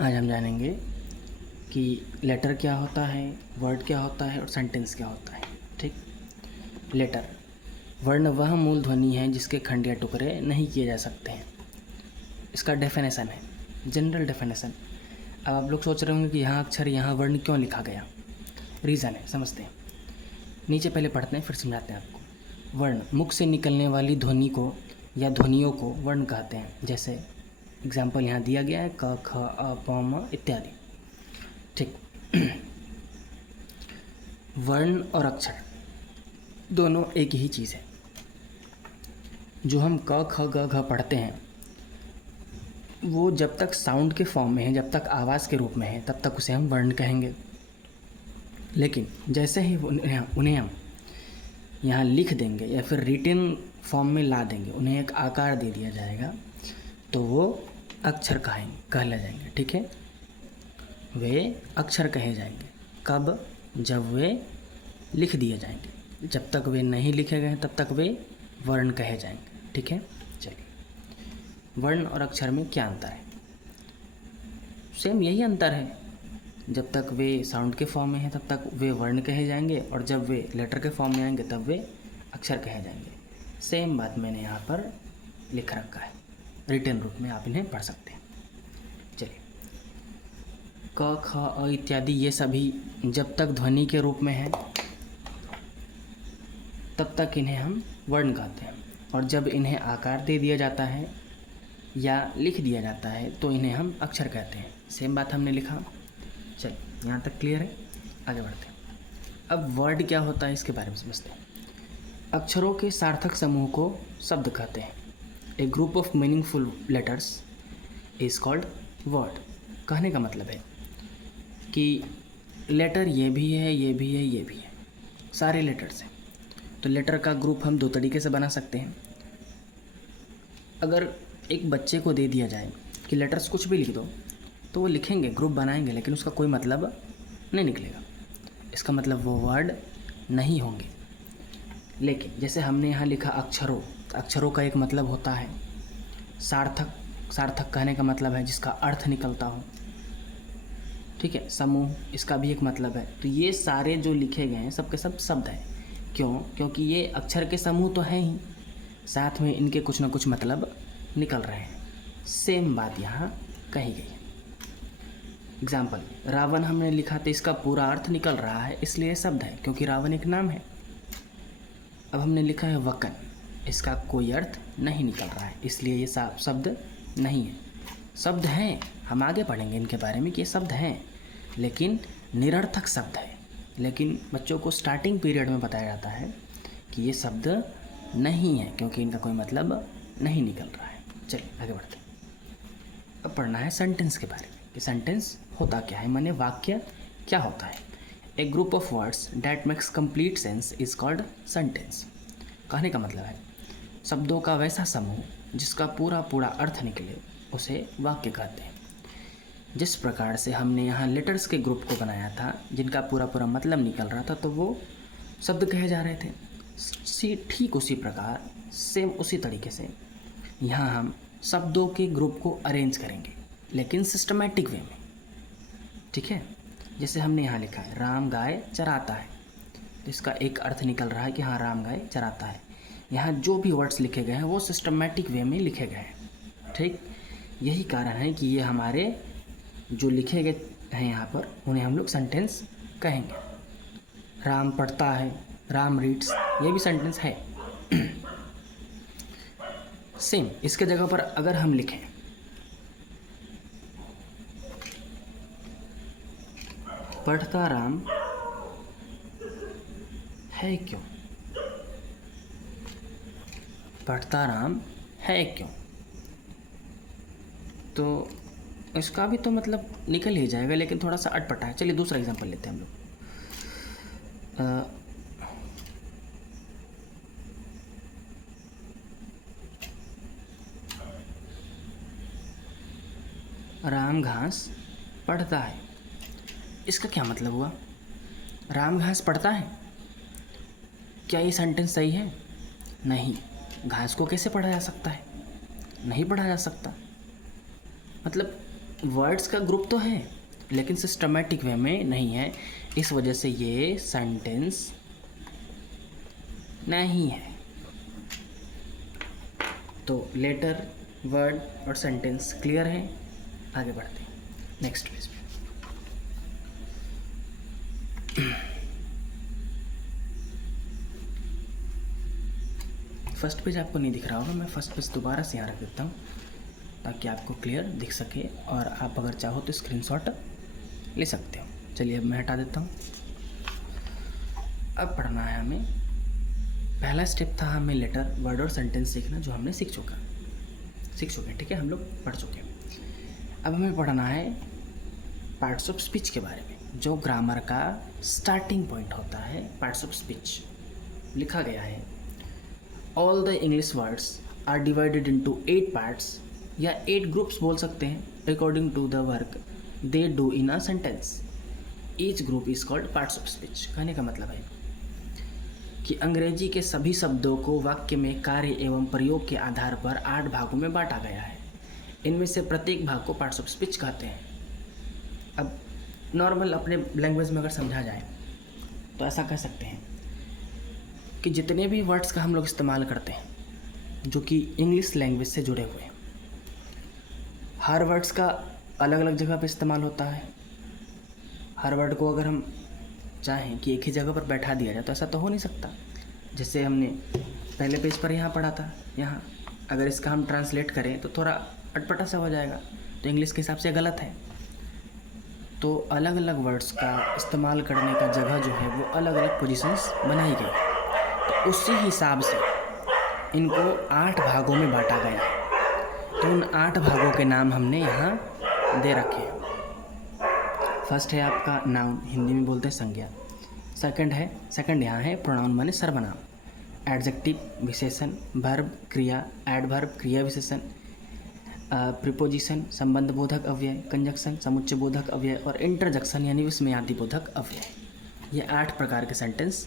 आज हम जानेंगे कि लेटर क्या होता है, वर्ड क्या होता है और सेंटेंस क्या होता है। ठीक। लेटर, वर्ण वह मूल ध्वनि है जिसके खंड या टुकड़े नहीं किए जा सकते हैं। इसका डेफिनेशन है, जनरल डेफिनेशन। अब आप लोग सोच रहे होंगे कि यहाँ अक्षर यहाँ वर्ण क्यों लिखा गया। रीज़न है, समझते हैं। नीचे पहले पढ़ते हैं फिर समझाते हैं आपको। वर्ण, मुख से निकलने वाली ध्वनि को या ध्वनियों को वर्ण कहते हैं। जैसे एग्जाम्पल यहाँ दिया गया है, क ख अ प म इत्यादि। ठीक। वर्ण और अक्षर दोनों एक ही चीज़ है। जो हम क ख ग घ पढ़ते हैं वो जब तक साउंड के फॉर्म में है, जब तक आवाज़ के रूप में है, तब तक उसे हम वर्ण कहेंगे। लेकिन जैसे ही उन्हें हम यहाँ लिख देंगे या फिर रिटन फॉर्म में ला देंगे, उन्हें एक आकार दे दिया जाएगा, तो वो अक्षर कहला जाएंगे। ठीक है, वे अक्षर कहे जाएंगे। कब? जब वे लिख दिए जाएंगे। जब तक वे नहीं लिखे गए तब तक वे वर्ण कहे जाएंगे। ठीक है, चलिए। वर्ण और अक्षर में क्या अंतर है? सेम यही अंतर है। जब तक वे साउंड के फॉर्म में हैं तब तक वे वर्ण कहे जाएंगे, और जब वे लेटर के फॉर्म में आएंगे तब वे अक्षर कहे जाएंगे। सेम बात मैंने यहाँ पर लिख रखा है, रिटन रूप में आप इन्हें पढ़ सकते हैं। चलिए, क ख अ इत्यादि ये सभी जब तक ध्वनि के रूप में हैं तब तक इन्हें हम वर्ण कहते हैं, और जब इन्हें आकार दे दिया जाता है या लिख दिया जाता है तो इन्हें हम अक्षर कहते हैं। सेम बात हमने लिखा। चलिए, यहाँ तक क्लियर है, आगे बढ़ते हैं। अब वर्ड क्या होता है इसके बारे में समझते हैं। अक्षरों के सार्थक समूह को शब्द कहते हैं। A group of meaningful letters is called word. कहने का मतलब है कि लेटर ये भी है, ये भी है, ये भी है, सारे लेटर्स हैं। तो लेटर का ग्रुप हम दो तरीके से बना सकते हैं। अगर एक बच्चे को दे दिया जाए कि लेटर्स कुछ भी लिख दो, तो वो लिखेंगे, ग्रुप बनाएंगे, लेकिन उसका कोई मतलब नहीं निकलेगा। इसका मतलब वो वर्ड नहीं होंगे। लेकिन जैसे हमने यहाँ लिखा अक्षरों, अक्षरों का एक मतलब होता है सार्थक। सार्थक कहने का मतलब है जिसका अर्थ निकलता हो। ठीक है, समूह, इसका भी एक मतलब है। तो ये सारे जो लिखे गए हैं सब के सब शब्द हैं। क्यों? क्योंकि ये अक्षर के समूह तो हैं ही, साथ में इनके कुछ ना कुछ मतलब निकल रहे हैं। सेम बात यहाँ कही गई है। एग्जाम्पल, रावण हमने लिखा तो इसका पूरा अर्थ निकल रहा है, इसलिए शब्द है, क्योंकि रावण एक नाम है। अब हमने लिखा है वकन, इसका कोई अर्थ नहीं निकल रहा है, इसलिए ये शब्द नहीं है। शब्द हैं, हम आगे पढ़ेंगे इनके बारे में कि ये शब्द हैं, लेकिन निरर्थक शब्द है। लेकिन बच्चों को स्टार्टिंग पीरियड में बताया जाता है कि ये शब्द नहीं है, क्योंकि इनका कोई मतलब नहीं निकल रहा है। चलिए आगे बढ़ते हैं। अब पढ़ना है सेंटेंस के बारे में कि सेंटेंस होता क्या है, माने वाक्य क्या होता है। A group of words that makes complete sense is called sentence. कहने का मतलब है शब्दों का वैसा समूह जिसका पूरा पूरा अर्थ निकले उसे वाक्य कहते हैं। जिस प्रकार से हमने यहाँ लेटर्स के ग्रुप को बनाया था जिनका पूरा पूरा मतलब निकल रहा था, तो वो शब्द कहे जा रहे थे। ठीक उसी प्रकार, सेम उसी तरीके से यहाँ हम शब्दों के ग्रुप को अरेंज करेंगे, लेकिन सिस्टमैटिक वे में। ठीक है, जैसे हमने यहाँ लिखा है राम गाय चराता है, तो इसका एक अर्थ निकल रहा है कि हाँ राम गाय चराता है। यहाँ जो भी वर्ड्स लिखे गए हैं वो सिस्टमैटिक वे में लिखे गए हैं। ठीक, यही कारण है कि ये हमारे जो लिखे गए हैं यहाँ पर उन्हें हम लोग सेंटेंस कहेंगे। राम पढ़ता है, राम रीड्स, ये भी सेंटेंस है। सेम इसके जगह पर अगर हम लिखें पढ़ता राम है क्यों, पढ़ता राम है क्यों, तो इसका भी तो मतलब निकल ही जाएगा, लेकिन थोड़ा सा अटपटा है। चलिए दूसरा एग्जांपल लेते हैं हम लोग। राम घास पढ़ता है, इसका क्या मतलब हुआ? राम घास पढ़ता है, क्या ये सेंटेंस सही है? नहीं, घास को कैसे पढ़ा जा सकता है? नहीं पढ़ा जा सकता। मतलब वर्ड्स का ग्रुप तो है लेकिन सिस्टमेटिक वे में नहीं है, इस वजह से ये सेंटेंस नहीं है। तो लेटर, वर्ड और सेंटेंस क्लियर है। आगे बढ़ते हैं नेक्स्ट पेज पे। फर्स्ट पेज आपको नहीं दिख रहा होगा, मैं फर्स्ट पेज दोबारा से यहाँ रख देता हूँ ताकि आपको क्लियर दिख सके और आप अगर चाहो तो स्क्रीनशॉट ले सकते हो। चलिए अब मैं हटा देता हूँ। अब पढ़ना है हमें, पहला स्टेप था हमें लेटर, वर्ड और सेंटेंस सीखना, जो हमने सीख चुके हैं, ठीक है, हम लोग पढ़ चुके हैं। अब हमें पढ़ना है पार्ट्स ऑफ स्पीच के बारे में, जो ग्रामर का स्टार्टिंग पॉइंट होता है। पार्ट्स ऑफ स्पीच लिखा गया है, all the English words are divided into 8 parts, या 8 ग्रुप्स बोल सकते हैं according to the work they do in a sentence. Each group is called parts of speech. कहने का मतलब है कि अंग्रेजी के सभी शब्दों को वाक्य में कार्य एवं प्रयोग के आधार पर 8 भागों में बांटा गया है। इनमें से प्रत्येक भाग को पार्ट्स ऑफ स्पीच कहते हैं। अब नॉर्मल अपने लैंग्वेज में अगर समझा जाए तो ऐसा कह सकते हैं कि जितने भी वर्ड्स का हम लोग इस्तेमाल करते हैं जो कि इंग्लिश लैंग्वेज से जुड़े हुए हैं, हर वर्ड्स का अलग अलग जगह पे इस्तेमाल होता है। हर वर्ड को अगर हम चाहें कि एक ही जगह पर बैठा दिया जाए तो ऐसा तो हो नहीं सकता। जैसे हमने पहले पेज पर यहाँ पढ़ा था, यहाँ अगर इसका हम ट्रांसलेट करें तो थोड़ा अटपटा सा हो जाएगा, तो इंग्लिश के हिसाब से गलत है। तो अलग अलग वर्ड्स का इस्तेमाल करने का जगह जो है वो अलग अलग पोजीशंस बनाई गई, तो उसी हिसाब से इनको 8 भागों में बांटा गया है। तो उन 8 भागों के नाम हमने यहाँ दे रखे हैं। फर्स्ट है आपका नाउन, हिंदी में बोलते हैं संज्ञा। सेकंड यहाँ है प्रोनाउन माने सर्वनाम, एडजेक्टिव विशेषण, वर्ब क्रिया, एडवर्ब क्रिया विशेषण, प्रीपोजिशन संबंध बोधक अव्यय, कंजक्शन समुच्चय बोधक अव्यय और इंटरजेक्शन यानी विस्मयादि बोधक अव्यय। ये 8 प्रकार के सेंटेंस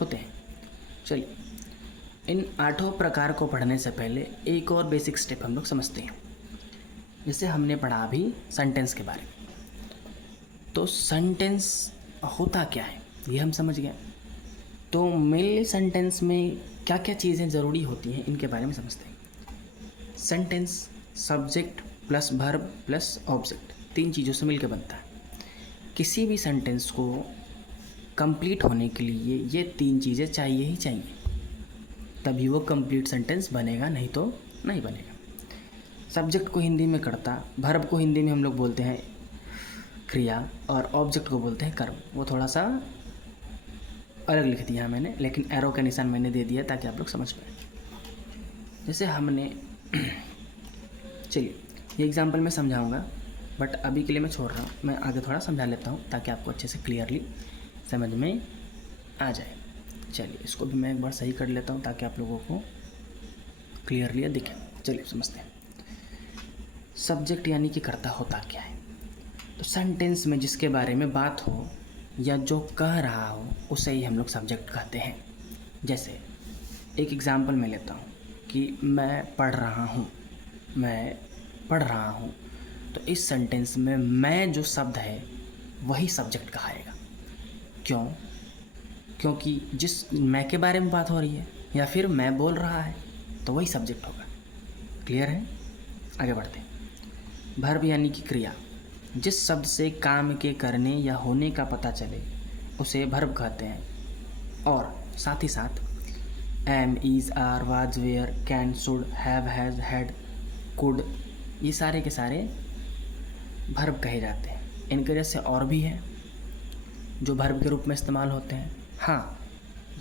होते हैं। चलिए इन 8 प्रकार को पढ़ने से पहले एक और बेसिक स्टेप हम लोग समझते हैं। जैसे हमने पढ़ा अभी सेंटेंस के बारे में, तो सेंटेंस होता क्या है ये हम समझ गए। तो मेनली सेंटेंस में क्या क्या चीज़ें ज़रूरी होती हैं इनके बारे में समझते हैं। Sentence subject plus verb plus object 3 चीज़ों से मिलकर बनता है। किसी भी सेंटेंस को कंप्लीट होने के लिए ये 3 चीज़ें चाहिए ही चाहिए, तभी वो कंप्लीट सेंटेंस बनेगा, नहीं तो नहीं बनेगा। सब्जेक्ट को हिंदी में कर्ता, वर्ब को हिंदी में हम लोग बोलते हैं क्रिया और ऑब्जेक्ट को बोलते हैं कर्म। वो थोड़ा सा अलग लिख दिया मैंने, लेकिन एरो का निशान मैंने दे दिया ताकि आप लोग समझ पाए। जैसे हमने चलिए ये एग्जांपल मैं समझाऊंगा, बट अभी के लिए मैं छोड़ रहा हूँ, मैं आगे थोड़ा समझा लेता हूँ ताकि आपको अच्छे से क्लियरली समझ में आ जाए। चलिए इसको भी मैं एक बार सही कर लेता हूँ ताकि आप लोगों को क्लियरली दिखे। चलिए समझते हैं। सब्जेक्ट यानी कि कर्ता होता क्या है। तो सेंटेंस में जिसके बारे में बात हो या जो कह रहा हो उसे ही हम लोग सब्जेक्ट कहते हैं। जैसे एक एग्जांपल मैं लेता हूँ कि मैं पढ़ रहा हूँ, तो इस सेंटेंस में मैं जो शब्द है वही सब्जेक्ट कहाएगा। क्यों? क्योंकि जिस मैं के बारे में बात हो रही है या फिर मैं बोल रहा है तो वही सब्जेक्ट होगा। क्लियर है? आगे बढ़ते हैं। वर्ब यानी कि क्रिया, जिस शब्द से काम के करने या होने का पता चले उसे वर्ब कहते हैं। और साथ ही साथ am, is, are, was, were, can, should, have, has, had, could, ये सारे के सारे वर्ब कहे जाते हैं। इनके जैसे और भी हैं जो वर्ब के रूप में इस्तेमाल होते हैं। हाँ,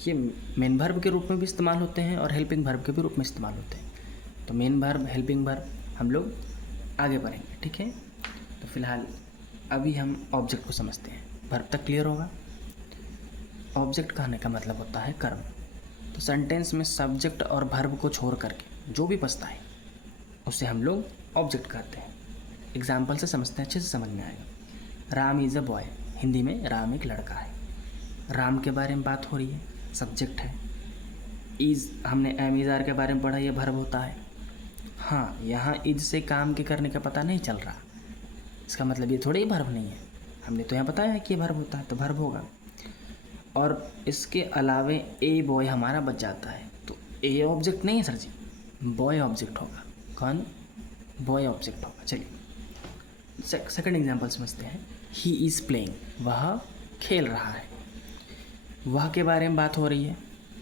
ये मेन वर्ब के रूप में भी इस्तेमाल होते हैं और हेल्पिंग वर्ब के भी रूप में इस्तेमाल होते हैं। तो मेन वर्ब, हेल्पिंग वर्ब हम लोग आगे बढ़ेंगे, ठीक है। तो फिलहाल अभी हम ऑब्जेक्ट को समझते हैं। वर्ब तक क्लियर होगा। ऑब्जेक्ट कहने का मतलब होता है कर्म। तो सेंटेंस में सब्जेक्ट और वर्ब को छोड़ करके जो भी बचता है उसे हम लोग ऑब्जेक्ट कहते हैं। एग्जाम्पल से समझते हैं, अच्छे से समझ में आएगा। Ram is a boy, Hindi में राम एक लड़का है। राम के बारे में बात हो रही है, सब्जेक्ट है। इज़ हमने एम, इज़, आर के बारे में पढ़ा, ये वर्ब होता है। हाँ, यहाँ इज से काम के करने का पता नहीं चल रहा, इसका मतलब ये थोड़ा ही वर्ब नहीं है, हमने तो यहाँ बताया है कि ये वर्ब होता है तो वर्ब होगा। और इसके अलावे ए बॉय हमारा बच जाता है, तो ए ऑब्जेक्ट नहीं है सर जी, बॉय ऑब्जेक्ट होगा। कौन? बॉय ऑब्जेक्ट होगा। चलिए सेकंड एग्जांपल समझते हैं। ही इज़ प्लेइंग, वह खेल रहा है। वह के बारे में बात हो रही है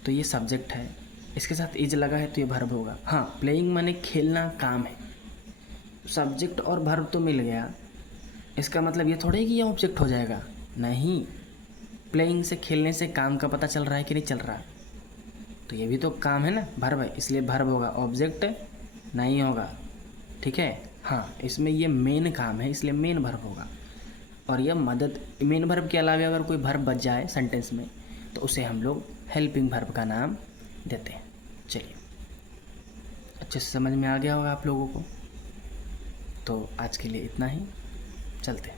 तो ये सब्जेक्ट है, इसके साथ इज लगा है तो ये वर्ब होगा। हाँ, प्लेइंग माने खेलना, काम है, सब्जेक्ट और वर्ब तो मिल गया, इसका मतलब ये थोड़ा ही कि ये ऑब्जेक्ट हो जाएगा, नहीं। प्लेइंग से, खेलने से काम का पता चल रहा है कि नहीं चल रहा, तो ये भी तो काम है ना, वर्ब है, इसलिए वर्ब होगा, ऑब्जेक्ट नहीं होगा। ठीक है, हाँ, इसमें ये मेन काम है इसलिए मेन वर्ब होगा। और यह मदद, मेन वर्ब के अलावा अगर कोई वर्ब बच जाए सेंटेंस में तो उसे हम लोग हेल्पिंग वर्ब का नाम देते हैं। चलिए, अच्छे से समझ में आ गया होगा आप लोगों को। तो आज के लिए इतना ही, चलते हैं।